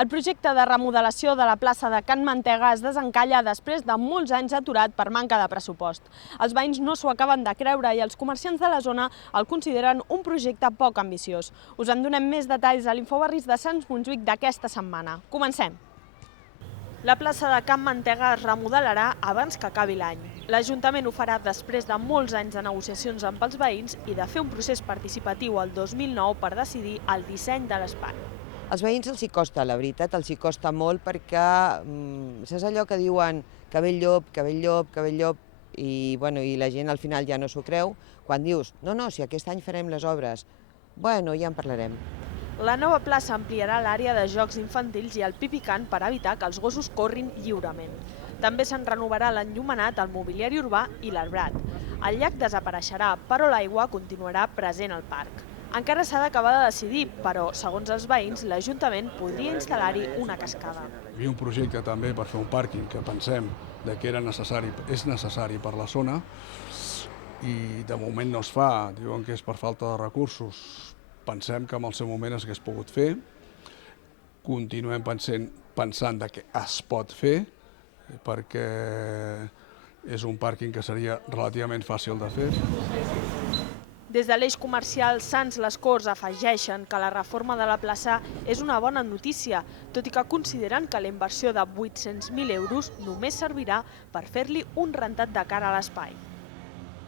El projecte de remodelació de la plaça de Can Mantega es desencalla després de molts anys aturat per manca de pressupost. Els veïns no s'ho acaben de creure i els comerciants de la zona el consideren un projecte poc ambiciós. Us en donem més detalls a l'Infobarris de Sants Montjuïc d'aquesta setmana. Comencem! La plaça de Can Mantega es remodelarà abans que acabi l'any. L'Ajuntament ho farà després de molts anys de negociacions amb els veïns i de fer un procés participatiu el 2009 per decidir el disseny de l'espai. Als veïns els hi costa, la veritat, els hi costa molt perquè saps allò que diuen que ve el llop, que ve el llop, que ve el llop, i la gent al final ja no s'ho creu, quan dius, no, si aquest any farem les obres, bueno, ja en parlarem. La nova plaça ampliarà l'àrea de jocs infantils i el pipicant per evitar que els gossos corrin lliurement. També se'n renovarà l'enllumenat, el mobiliari urbà i l'arbrat. El llac desapareixerà, però l'aigua continuarà present al parc. Encara s'ha d'acabar de decidir, però, segons els veïns, l'Ajuntament podria instal·lar-hi una cascada. Hi havia un projecte també per fer un pàrquing que pensem que és necessari per la zona i de moment no es fa, diuen que és per falta de recursos. Pensem que en el seu moment es hagués pogut fer, continuem pensant que es pot fer perquè és un pàrquing que seria relativament fàcil de fer. Des de l'eix comercial Sants-Les Corts afegeixen que la reforma de la plaça és una bona notícia, tot i que consideren que la inversió de 800.000 euros només servirà per fer-li un rentat de cara a l'espai.